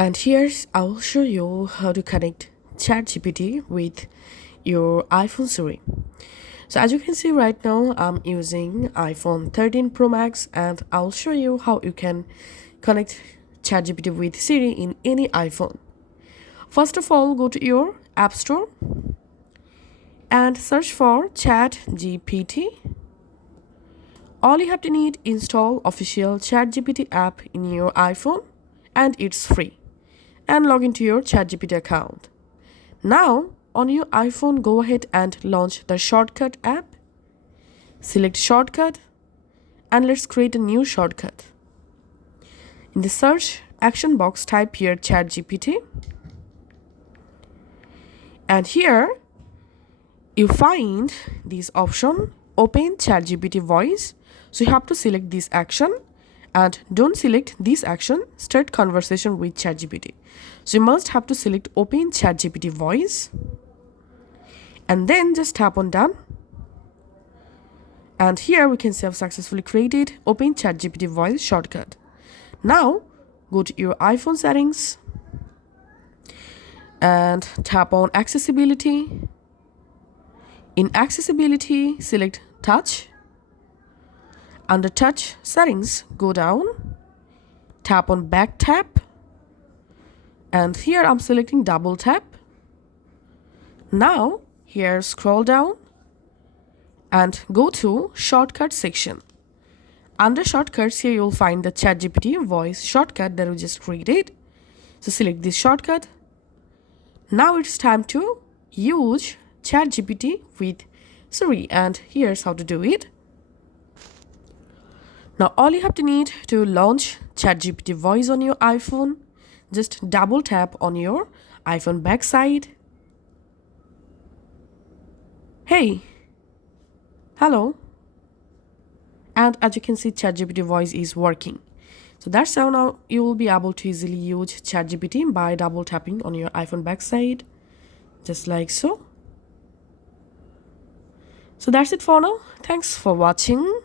And here's I'll show you how to connect ChatGPT with your iPhone Siri. So as you can see right now, I'm using iPhone 13 Pro Max and I'll show you how you can connect ChatGPT with Siri in any iPhone. First of all, go to your App Store and search for ChatGPT. All you have to need install official ChatGPT app in your iPhone and it's free. And log into your ChatGPT account. Now, on your iPhone, go ahead and launch the shortcut app. Select shortcut and let's create a new shortcut. In the search action box, type here ChatGPT. And here you find this option, open ChatGPT voice. So you have to select this action and don't select this action, start conversation with ChatGPT. So you must have to select open ChatGPT voice and then just tap on done. And here we can see I've successfully created open ChatGPT voice shortcut. Now go to your iPhone settings and tap on accessibility. In accessibility, select touch. Under touch settings, go down, tap on back tap, and here I'm selecting double tap. Now here scroll down and go to shortcut section. Under shortcuts, here you'll find the ChatGPT voice shortcut that we just created. So select this shortcut. Now it's time to use ChatGPT with Siri, and here's how to do it. Now all you have to need to launch ChatGPT voice on your iPhone, just double tap on your iPhone backside. Hey, hello. And as you can see, ChatGPT voice is working. So that's how now you will be able to easily use ChatGPT by double tapping on your iPhone backside, just like so. So that's it for now. Thanks for watching.